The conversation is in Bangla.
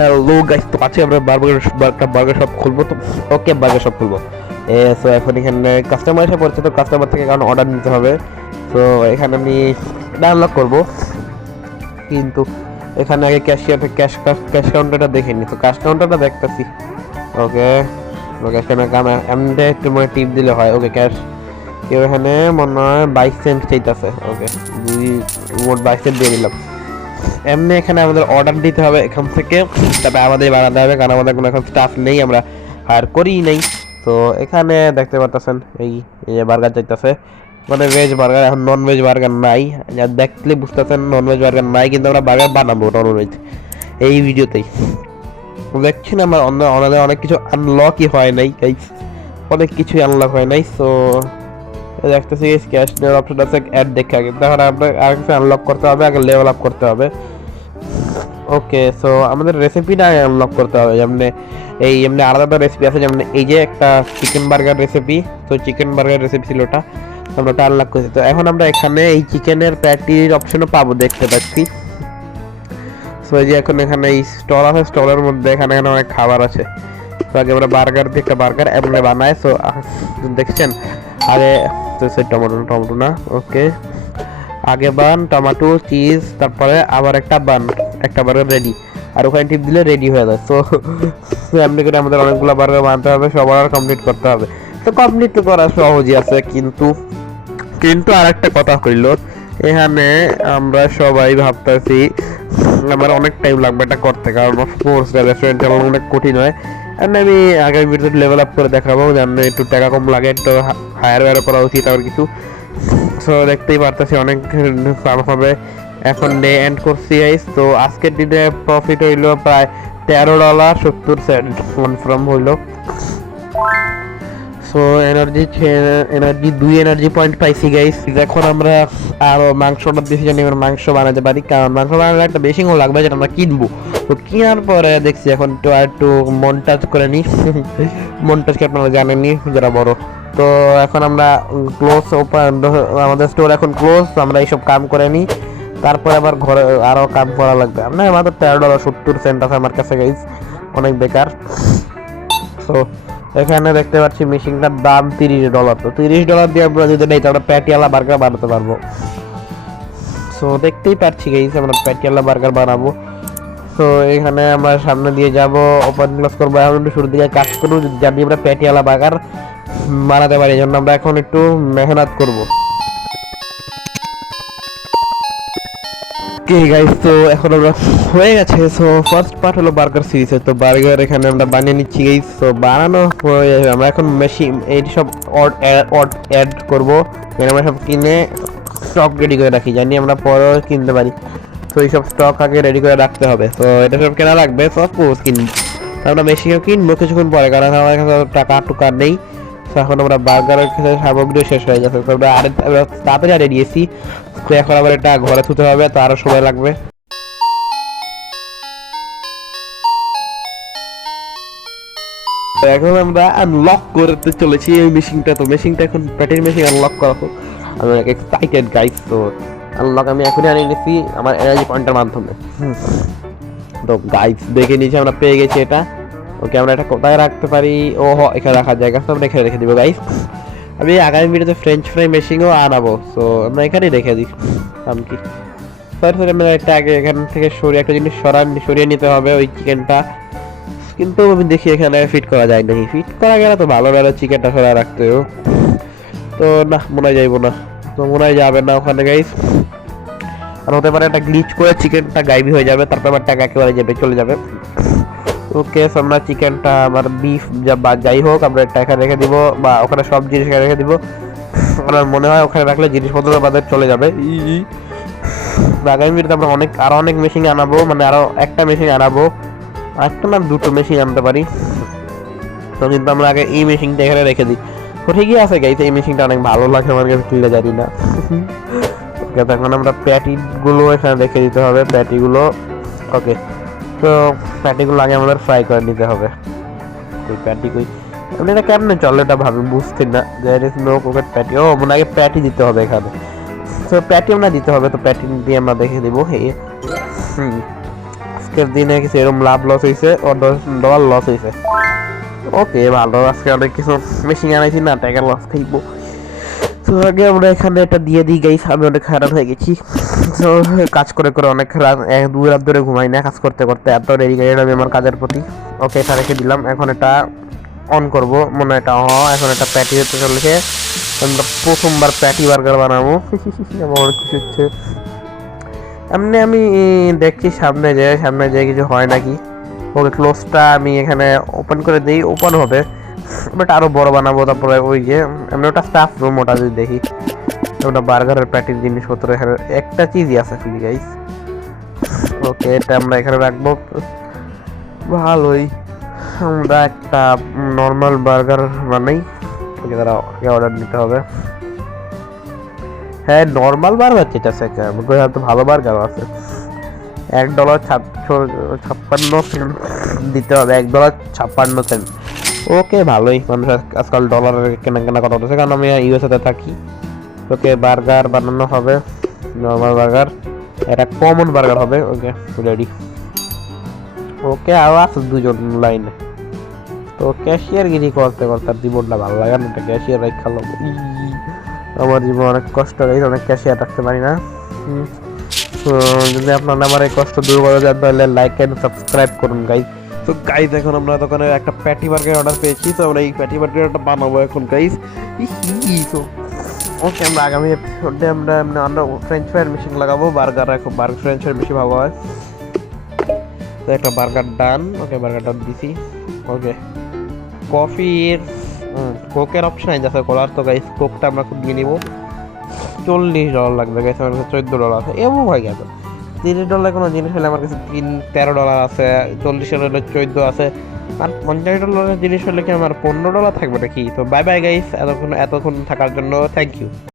হ্যালো গাইস, তো আজকে আমরা বার্গার শপ খুলবো। তো ওকে, বার্গার শপ খুলবো। সো এখন এখানে কাস্টমার এসে পড়ছে, তো কাস্টমার থেকে কারণ অর্ডার নিতে হবে। তো এখানে আমি আনলক করব, কিন্তু এখানে আগে ক্যাশ কাউন্টারটা দেখে নি। তো ক্যাশ কাউন্টারটা দেখতেছি। ওকে ওকে, এখানে এমনি একটু মনে টিপ দিলে হয়। ওকে, ক্যাশ কেউ এখানে মনে হয় 22 সেন্ট চাইতেছে। ওকে, মোট 22 সেন্ট দিয়ে দিলাম। এমনি এখানে আমাদের অর্ডার দিতে হবে এখান থেকে, তারপরে আমাদের বানাতে হবে, কারণ আমাদের কোনো এখন স্টাফ নেই, আমরা হায়ার করিই নেই। তো এখানে দেখতে পারতেছেন এই যে বার্গার চাইতেছে, মানে ভেজ বার্গার, এখন নন ভেজ বার্গার নাই। যা দেখলে বুঝতেছেন নন ভেজ বার্গার নাই, কিন্তু আমরা বার্গার বানাবো নন ভেজ এই ভিডিওতেই। দেখছেন আমার অনেক অনেক কিছু আনলকই হয় নাই, অনেক কিছুই আনলক হয় নাই। সো দেখতেছি ক্যাশ নেওয়ার অপশন আছে, অ্যাড দেখে আগে তাহলে আপনার আর কিছু আনলক করতে হবে, আগে লেভেল আপ করতে হবে। ওকে, সো আমাদের রেসিপিটা আনলক করতে হবে। যেমন এমনি আলাদা রেসিপি আছে, যেমন এই যে একটা চিকেন বার্গার রেসিপি। তো চিকেন বার্গার রেসিপি ছিল ওটা, আমরা ওটা আনলক করেছি। তো এখন আমরা এখানে এই চিকেনের প্যাটির অপশনও পাবো, দেখতে পাচ্ছি। সো এই যে এখন এখানে এই স্টল আছে, স্টলের মধ্যে এখানে অনেক খাবার আছে। তো আগে আমরা বার্গার দিয়ে একটা বার্গার এমনি বানায়। সো দেখছেন আগে টমেটো না, ওকে, আগে বান টমেটো চিজ, তারপরে আবার একটা বার্গার রেডি, আর ওখানে টিপ দিলে রেডি হয়ে যায়। তো এমনি করে আমাদের অনেকগুলো বার্গার বানাতে হবে, সবার কমপ্লিট করতে হবে। তো কমপ্লিট তো করা সহজই আছে, কিন্তু কিন্তু আর একটা কথা হইল, এখানে আমরা সবাই ভাবতেছি আমার অনেক টাইম লাগবে এটা করতে, কারণ অফকোর্স রেস্টুরেন্ট চালানো অনেক কঠিন হয়। আর আমি আগামী ভিডিওতে লেভেল আপ করে দেখাবো, যেন একটু টাকা কম লাগে, একটু হায়ার করা উচিত আর কিছু। সো দেখতেই পারতেছি অনেক ফার্ম হবে। এখন ডে এন্ড করছি গাইস। তো আজকের দিনে প্রফিট হইলো প্রায় $13.70 কনফার্ম হইলো। সো এনার্জি 2 এনার্জি পয়েন্ট পাইছি গাইস। এখন আমরা আরো মাংস অর্ডার দিয়েছি, জানি আমরা মাংস বানাতে পারি, কারণ মাংস বানালে একটা বেশিও লাগবে, যেটা আমরা কিনবো। তো কেনার পরে দেখছি এখন একটু মনটাজ করে নিই। মনটাজকে আপনারা জানেননি যারা বড়। তো এখন আমরা ক্লোজ ওপেন, আমাদের স্টোর এখন ক্লোজ, আমরা এইসব কাম করে নিই, তারপরে আবার ঘরে আরো কাম করা লাগবে। আপনার মাত্র $13.70 আছে আমার কাছে গাইস, অনেক বেকার। তো এখানে দেখতে পাচ্ছি মেশিনটার দাম $30। তো $30 দিয়ে আমরা যদি নেই, তাহলে প্যাটিওয়ালা বার্গার বানাতে পারবো। সো দেখতেই পাচ্ছি গাইস, আমরা প্যাটিওয়ালা বার্গার বানাবো। তো এখানে আমরা সামনে দিয়ে যাব, ওপেন ক্লোজ করবো, এখন একটু শুরুর দিকে কাজ করবো, যদি আমরা প্যাটিওয়ালা বার্গার বানাতে পারি। এই জন্য আমরা এখন একটু মেহনত করবো। ওকে গাইস, তো এখন আমরা হয়ে গেছে। সো ফার্স্ট পার্ট হলো বার্গার সিরিজের। তো বার্গার এখানে আমরা বানিয়ে নিচ্ছি গাইস। তো বানানো হয়ে যাবে, আমরা এখন মেশিন এই সব অ্যাড করবো, আমরা সব কিনে স্টক রেডি করে রাখি, জানি আমরা পরেও কিনতে পারি। তো এইসব স্টক আগে রেডি করে রাখতে হবে। তো এটা সব কেনা লাগবে, সব কিনবো, আমরা মেশিনও কিনবো কিছুক্ষণ পরে, কারণ আমার কাছে টাকা টুকা নেই। এখন আমরা বার্গারের ক্ষেত্রে সামগ্রী শেষ হয়ে গেছে, তো আমরা তাড়াতাড়ি আর দিয়েছি। তো এখন আবার এটা ঘরে থুতে হবে, তো আরো সময় লাগবে। এখন আমরা আনলক করতে চলেছি এই মেশিনটা। তো মেশিনটা এখন প্যাটির মেশিন আনলক করা, তো আমি অনেক এক্সাইটেড গাইস। তো আনলক আমি এখনই আনিয়ে নিয়েছি আমার এনার্জি পয়েন্টের মাধ্যমে। তো গাইস দেখে নিয়েছি, আমরা পেয়ে গেছি এটা। ওকে, আমরা এটা কোথায় রাখতে পারি? ও এখানে রাখার জায়গা, তো আমরা এখানে রেখে দিব গাইস। আমি আগামী ভিডিওতে ফ্রেঞ্চ ফ্রাই মেশিনও আনাবো, সো আমরা এখানেই রেখে দিই। কারণ কি আমরা এটা আগে এখান থেকে সরিয়ে একটা জিনিস সরিয়ে নিতে হবে, ওই চিকেনটা। কিন্তু আমি দেখি এখানে ফিট করা যায় নাকি, ফিট করা গেলে তো ভালো ভালো চিকেনটা সরাই রাখতে হবে। তো না, মনে হয় যাইবো না, তো মনে হয় যাবে না ওখানে গাইস। আর হতে পারে একটা গ্লিচ করে চিকেনটা গায়েবী হয়ে যাবে, তারপর আমার টাকা একেবারে চলে যাবে। ওকে, আমরা চিকেনটা আমার বিফ বা যাই হোক, আমরা এটা এখানে রেখে দিব, বা ওখানে সব জিনিস এখানে রেখে দিব। আমার মনে হয় ওখানে রাখলে জিনিসপত্র বাজার চলে যাবে। আগামী ভিডিওতে আমরা আরো অনেক মেশিন আনাবো, মানে আরো একটা মেশিন আনাবো, একটা না দুটো মেশিন আনতে পারি। তো কিন্তু আমরা আগে এই মেশিনটা এখানে রেখে দিই। তো ঠিকই আছে গাইস, এই মেশিনটা অনেক ভালো লাগে আমার কাছে, কিনলে জানি না। ওকে, এখন আমরা প্যাটি গুলো এখানে রেখে দিতে হবে, প্যাটি গুলো। ওকে, তো প্যাটিগুলো আগে আমাদের ফ্রাই করে নিতে হবে। ওই প্যাটি কই, আপনি এটা কেমনে চলে এটা ভাবে বুঝছি না। There is no cooked patty. ও মনে আগে প্যাটি দিতে হবে এখানে। তো প্যাটি আমরা দিতে হবে, তো প্যাটি দিয়ে আমরা দেখে দিব। আজকের দিনে কিছু এরকম লাভ লস হয়েছে, $10 লস হয়েছে। ওকে ভালো, আজকে অনেক কিছু মেশিন আনাইছি না, টাকার লস খাইবো। তো আগে আমরা এখানে এটা দিয়ে দিই গাইস, আমি অনেক হ্যারান হয়ে গেছি। তো কাজ করে করে অনেক রাত, 2 রাত ধরে ঘুমাই না কাজ করতে করতে, এত ডেডিকেটেড আমি আমার কাজের প্রতি। ওকে এটা রেখে দিলাম, এখন এটা অন করব, মনে হয় এটা এখন এটা প্যাটি হতে চলেছে। আমরা প্রথমবার প্যাটি বার্গার বানাবো। আমার অনেক খুশি হচ্ছে। এমনি আমি দেখছি সামনে যে কিছু হয় নাকি। ওকে ক্লোজটা আমি এখানে ওপেন করে দিই, ওপেন হবে, বাট আরো বড় বানাবো। তারপরে ওই যে এমনি ওটা স্টাফ রুম, ওটা যদি দেখি ওটা বার্গারের প্যাটির জিনিসপত্র এখানে একটা চিজই আছে ফ্রি গাইস। ওকে এটা আমরা এখানে রাখবো। ভালোই, আমরা একটা নর্মাল বার্গার বানাই। ওকে তারা অর্ডার নিতে হবে। হ্যাঁ নর্মাল বার্গার যেটা আছে, তো ভালো বার্গার আছে। $1.56 দিতে হবে, $1.56। ওকে ভালোই, মানুষ আজকাল ডলারের কেনা কথা হচ্ছে, কারণ আমি ইউএসএতে থাকি। ওকে বার্গার বানানো হবে, নর্মাল বার্গার, এটা কমন বার্গার হবে। Okay ready. ওকে আরও আছে 2জন লাইনে। তো ক্যাশিয়ার গিরি করতে করতে আর জীবনটা ভালো লাগে না, ক্যাশিয়ার রাখ খালো। আমার জীবন অনেক কষ্ট লাগে, অনেক ক্যাশিয়ার রাখতে পারি না। তো যদি আপনারা আমার এই কষ্ট দূর করে দেন তাহলে লাইক এন্ড সাবস্ক্রাইব করুন গাইজ। তো গাইজ এখন আমরা দোকানে একটা প্যাটি বার্গার অর্ডার পেয়েছি, তো আমরা এই প্যাটি বার্গারটা বানাবো এখন গাইজ। তো ওকে আমরা আগামী এপিসোডে আমরা ফ্রেঞ্চ ফ্রাইয়ের মেশিন লাগাবো, বার্গার এখন ফ্রেঞ্চ ফ্রাই বেশি ভালো হয়। তো একটা বার্গার ডান। ওকে বার্গার ডান দিছি। ওকে কফির কোকের অপশন আছে কলার, তো গাইজ কোকটা আমরা খুব দিয়ে নিব। $40 লাগবে গাইস, আমার কাছে $14 আছে। এমন হয়ে গেল $30 কোনো জিনিস হলে আমার কাছে $13 আছে, 40 হলে 14 আছে, আর $50 জিনিস হলে কি আমার $15 থাকবে নাকি? তো বাই বাই গাইস, এতক্ষণ থাকার জন্য থ্যাংক ইউ।